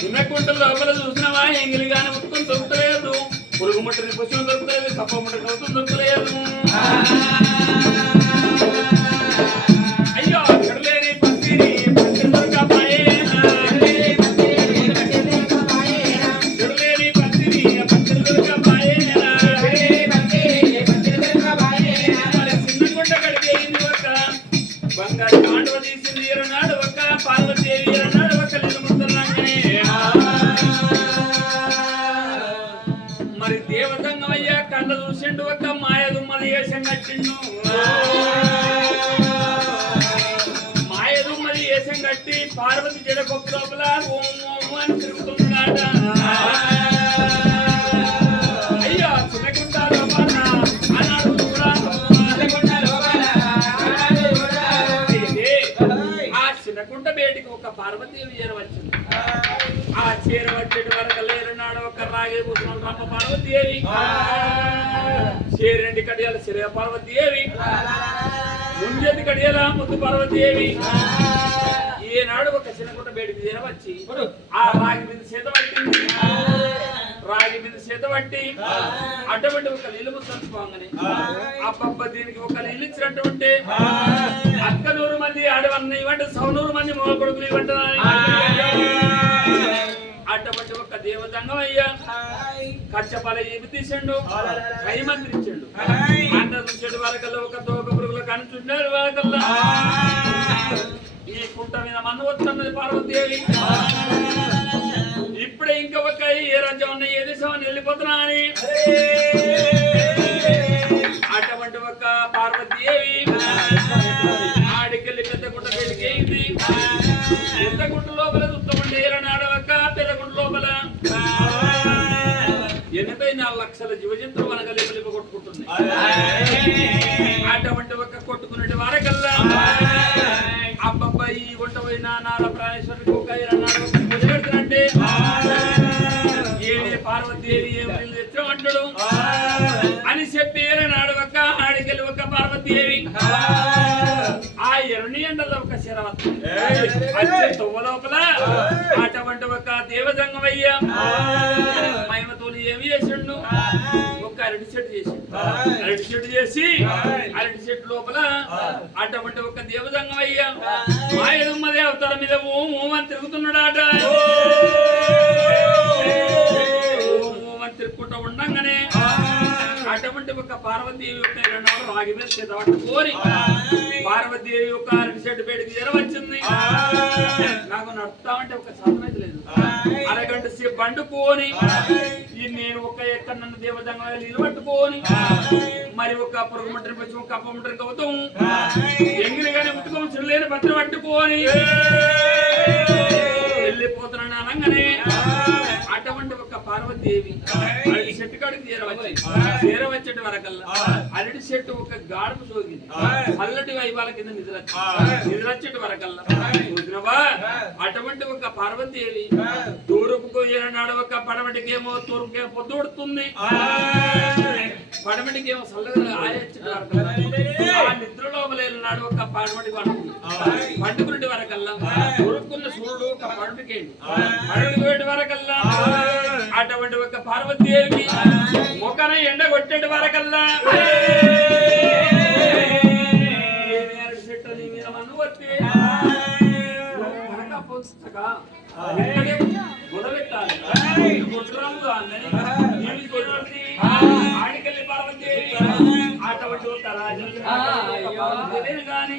చిన్నకుంట లోపల చూసినవా ఎంగిలి గాని ముట్టుకొని దొరుకుతలేదు, పురుగు ముట్టని పుష్పం దొరుకుతలేదు, కప్ప ముట్ట కవుతం దొరుకుతలేదు. అయ్యో అక్కడ లేని పత్తిని పత్తి దొరకపాయే, బంగారు కాండవ తీసింది ఎరనాడు ఒక పార్వతీదేవి ఎరనాడు ఒక నిలుముద్దరంగనే. మరి దేవతంగమయ్య కళ్ళ చూసిండు ఒక మాయ దుమ్మది వేషం కట్టిండు, మాయ దుమ్మది వేషం కట్టి పార్వతి జడ కొప్పు లోపల ఓం ఓం అని తిరుగుతున్నాడ. అయ్యో చిన్నకుంట లోపల అన్నాడు చిన్నకుంట బేటికి ఒక పార్వతీదేవి చేరవచ్చింది. ఆ చేరవచ్చేటి వరకు లేరన్నాడు ఒక రాగే కూర్చున్నాడు అమ్మ పార్వతీదేవి, చేరండి కడియాల శిర పార్వతీదేవి, ముంజేది కడియాల ముద్దు పార్వతీదేవి. ఏనాడు ఒక చిన్నకుంట బేటికి చేరవచ్చి ఆ రాగి మీద చేత పట్టింది, రాగి మీద చేత పట్టి అటువంటి ఒక నీళ్ళు ముసలుకోగానే అబ్బబ్బ దీనికి ఒక నీళ్ళు ఇచ్చినట్టుంటే అక్క 100 మంది ఆడవన్న ఇవ్వండి, 100 మంది మూల కొడుకులు ఇవ్వండి. అటువంటి ఒక దేవతంగమయ్యా కచ్చపల ఏమి తీసిండు, కైమంత్రించండు. అంట చూసేడు వరకల్లా ఒక తోక పురుగులు కనుచుండాడు వరకల్లా ఈ కుంట మీద మన్ను వస్తున్నది పార్వతీదేవి. ఇప్పుడే ఇంకా ఒక ఏ రాజ్యం ఉన్న ఏ దేశం అని వెళ్ళిపోతున్నా అని అటువంటి ఒక పార్వతీదేవి ఆడికెళ్ళి పెద్ద గుంట పెళ్ళికేయింది. పెద్ద గుంట లోపల చుట్టమంటే ఏరనాడు ఒక పెద్ద గుంట లోపల 84 లక్షల జీవజంతువులు వనగలి కొట్టుకుంటుంది. అటువంటి ఒక కొట్టుకునే వారకల్లా అబ్బాయి గుంట పోయినా నార ప్రాణేశ్వరికి ఒక ఏరనాడు పెడుతున్నంటే ఏమే పార్వతీదేవి ఏమి తెచ్చమంటాడు అని చెప్పి ఏరనాడు ఒక ఆడికెళ్ళి ఒక పార్వతీదేవి ఆ ఎరుని ఎండలో ఒక శరవత్వం తొవ్వ లోపల అటువంటి ఒక దేవజంగమయ్యా మహిమతోని ఏమి చేసిండు, ఒక అరటి చెట్టు చేసిండు. అరటి చెట్టు చేసి అరటి చెట్టు లోపల అటువంటి ఒక దేవజంగమయ్యా మాయదుమ్మది అవతారం మీద ఓం ఓం అని తిరుగుతున్నాడాట. ఓం ఓం అని తిరుగుకుంటూ ఉండంగానే అటువంటి ఒక పార్వతీదేవి యొక్క 2 రాగి మీద చేత పట్టుకోని పార్వతీదేవి ఒక అరటి చెట్టు బయటకు చేరవచ్చింది. నాకు నడుపుతామంటే ఒక సాధన లేదు, అరగంట సేపు బండుకోని నేను ఒక ఎక్కడ నన్ను దేవతంగా నీళ్ళు పట్టుకోని మరి ఒక పురుగు ముట్టని పచ్చి ఒక కప్ప ముట్టని కవుతాం ఎంగిలి కానీ ముట్టుకోని చిరులేని పత్రం పట్టుకోని వెళ్ళిపోతున్నాను అనగానే అటువంటి ఒక పార్వతీదేవి అరటి చెట్టు కాడికి చేరవచ్చేటి వరకల్లా అరటి చెట్టు ఒక గాడుపు సోగింది. చల్లటి వైవాల కింద నిద్రచ్చేటి వరకల్లా చూసినవా అటువంటి ఒక పార్వతీదేవి తూర్పుకు ఏనాడు ఒక పడమటికేమో తూర్పుకేమో పొద్దు పడుతుంది, పడమటికేమో చల్లగా ఆయచ్చేటి వరకల్లా ఆ నిద్ర లోపల నాడు ఒక పడమటి పండుకునే వరకల్లా తూర్పుకున్న సూర్యుడు ఒక పడమటికేంటి పడమటి వరకల్లా అటువంటి ఒక పార్వతీదేవికి మొక్కన ఎండ కొట్టేటి వరకల్లా చెట్టు మీద మన్ను వస్తే మొదలెట్టాలి ఆడికెళ్ళి పార్వతీదేవి అటువంటి ఒక రాజు కానీ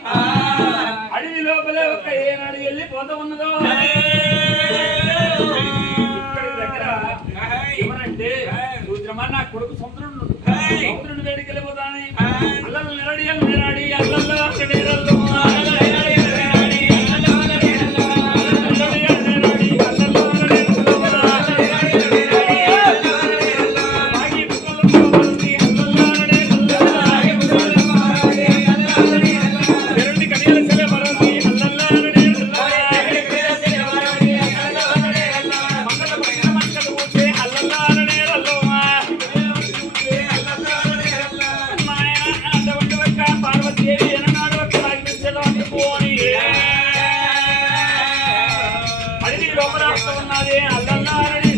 అడవి లోపలే ఒక ఏనాడు వెళ్ళి పోత ఉన్నదో దగ్గర ఎవరంటే రుద్రమా నా కొడుకు సముద్రుడు వేడికి వెళ్ళిపోతాని అల్లలు నిరడి నిరాడి అల్లల్లో నీరల్లో ఉన్నది అల్లల్లారని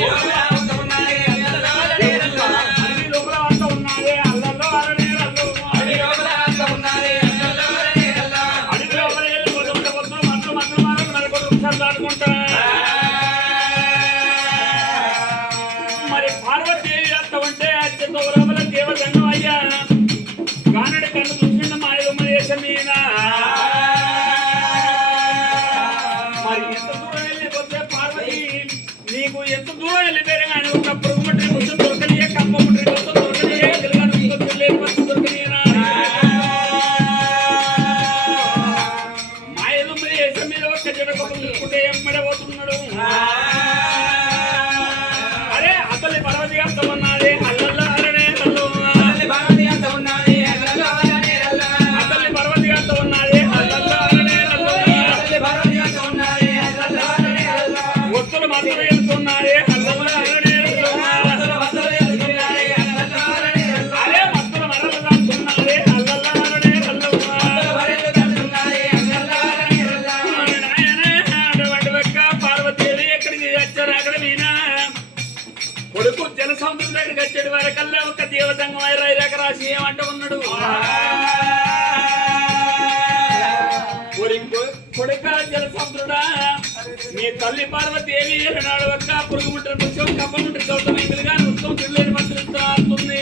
లోపల అంత ఉన్నది అల్లల్లారని అడిగి లోపల మంత్రులు మాత్రం నలుగురు వృక్షాలు ఆడుకుంటా మరి పార్వతీదేవి అంత ఉంటే అత్యంత లోపల దేవతంగం అయ్యా గానడి కన్ను చూసిన మాయమ్మ దేశం మీద మరి ఎంత దూరం వెళ్ళిపోతే పార్వతి నీకు ఎంత దూరం వెళ్ళిపోయారు కానీ ఒక పురుగుమట్టి కొంచెం దొరకనియే కప్ప ముట్టి కొంచెం దొరకనియే తెలుగు కొంచెం దొరకనియనా మాయమ్మ దేశం మీద ఒక్క జడకొక చూసుకుంటే ఎమ్మడబోతున్నాడు అరే అతని పార్వతి అంత ఉన్నది అల్లల్లో అరణే అల్లు అతని పార్వతి అంత ఉన్నది అల్లల్లో అరణే అల్లు అతని పార్వతి అంత ఉన్నది అల్లల్లో అరణే అల్లు అతని పార్వతి అంత ఉన్నది అల్లల్లో అరణే అల్లు ఒత్తులు మాత్రం వెళ్తున్నాయి అల్లల్లో అరణే అల్లు ఒత్తులు మాత్రం వెళ్తున్నాయి అల్లల్లో అరణే అల్లు అరే ఒత్తులు మరలు దంతున్నాయి అల్లల్లో అరణే అల్లు ఒత్తులు మరలు దంతున్నాయి అల్లల్లో అరణే అల్లు నాయనే అటువంటి ఒక్క పార్వతీదేవి ఎక్కడికి వచ్చారు అక్కడ మీనా కొడుకు జలసముద్రం దగ్గరికి వచ్చాడు వారికల్లా ఒక దేవతంగం ఐరాక రాసి ఏమంటూ ఉన్నాడు కొడుక జలసముద్రుడా నీ తల్లి పార్వతీదేవి నాడు ఒక్క పురుగు ముట్టని పుష్పం కప్ప ముట్టని గౌతమైందిగా ఉత్తమ తిరులేని మంత్రిస్తుంది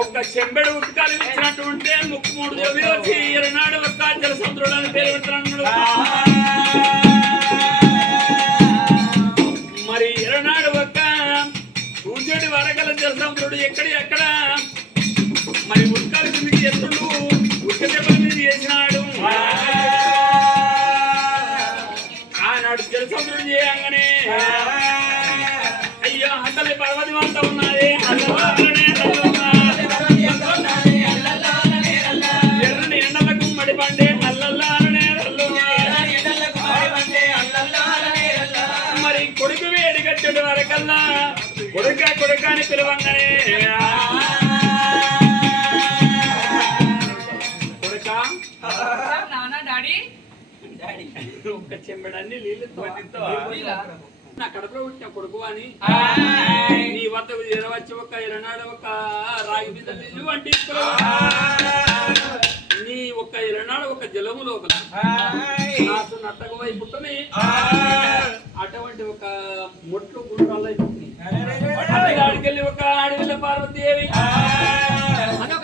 ఒక చెంబెడు ఉత్కాలు ఇచ్చినట్టు ఉంటే ముక్కు మూడు జోబి వచ్చి నాడు ఒక్క జలసముద్రుడు అని పేరు పెడుతున్నాడు మరి ఇరనాడు ఒక్క సూర్యుడి వరకల జలసముద్రుడు ఎక్కడ మరి ఉత్కాల కిందికి ఎత్తుడు ఉక్క దెబ్బల మీద చేసినాడు ఆనాడు జలసముద్రుడు చేయగానే అయ్యో అతల్లి పర్వతం అంతా ఉన్నది ఎర్రని ఎండలకు మడి పండే అల్లల్లారనే మరి కొడుకు వేడి కట్టడు వరకల్లా కొడుక అని పిలవంగానే కొడుక ఒక్క చెంబడన్ని నీళ్ళతో నా కడపలో పుట్టిన కొడుకు అని నీ వద్దకు చేరవచ్చి ఒక ఇరనాడు ఒక రాగి మీద నీళ్ళు వంటించుకో నీ ఒక్క ఇరనాడు ఒక జలము లోపల నాకు నట్టకు వైపుని అటువంటి ఒక మొట్లు గుండ్రాలు ఆడికెళ్ళి ఒక అడవిలో పార్వతీదేవి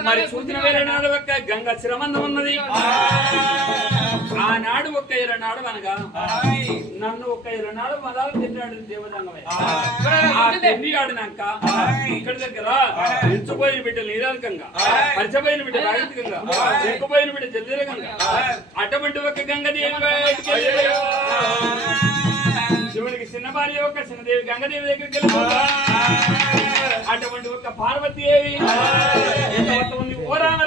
మరి సూచన వేరేనాడు ఒక గంగ శిరమందం ఉన్నది ఆనాడు ఒక్క ఇరనాడు అనగా నన్ను ఒక్క ఇరనాడు మదాలు తిన్నాడు దేవదంగమై తిండి ఆడినాక ఇక్కడ దగ్గర ఎంచుపోయిన బిడ్డ నీరాలకంగా పరిచపోయిన బిడ్డ రాజకీయంగా చెక్కుపోయిన బిడ్డ జల్దీరకంగా అటువంటి ఒక గంగదేవి శివునికి చిన్న భార్య ఒక చిన్నదేవి గంగదేవి దగ్గరికి వెళ్ళిపోతా అటువంటి ఒక పార్వతీదేవి ఉంది ఓ రామ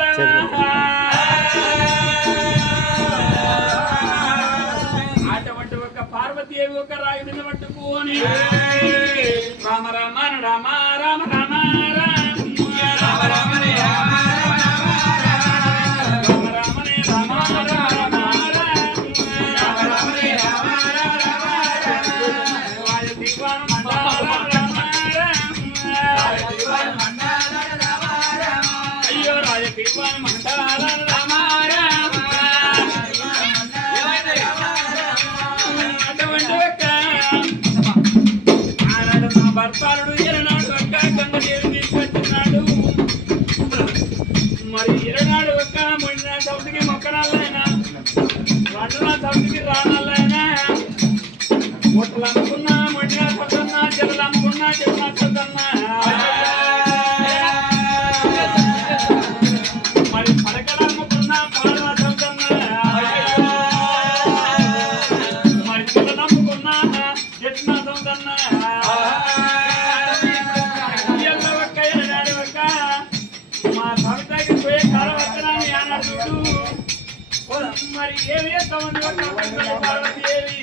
అటువంటి ఒక పార్వతీదేవి ఒక రాయి మీద పట్టుకొని రామ రామ రామ రామ రామ అయ్యో రాజకీయ మండల రామ అటువంటి ఒక్క ఆనాడు నా భర్తాలుడు ఇరనాడు ఒక్క గంగదేవి తీసుకొచ్చినాడు మరి ఇరనాడు ఒక్క మొండిన సౌతికి మొక్కనాలైనా వండున సౌతికి రానాలైనా మొట్టలు అనుకున్నా మొండిన సొంతన్నా జల్లు అమ్ముకున్నా చెట్ల సొంతన్నా మరి పడకలు అమ్ముకున్నా పాడల సొంతన్నా మరి చెట్లు అమ్ముకున్నా చెట్ల సొంతన్నా ఒక్క ఎరనాడు ఒక్క మా సవితకి పోయే కాలం వచ్చినాని అన్నాడు చూడు మరి ఏమి చేస్తామని పార్వతీదేవి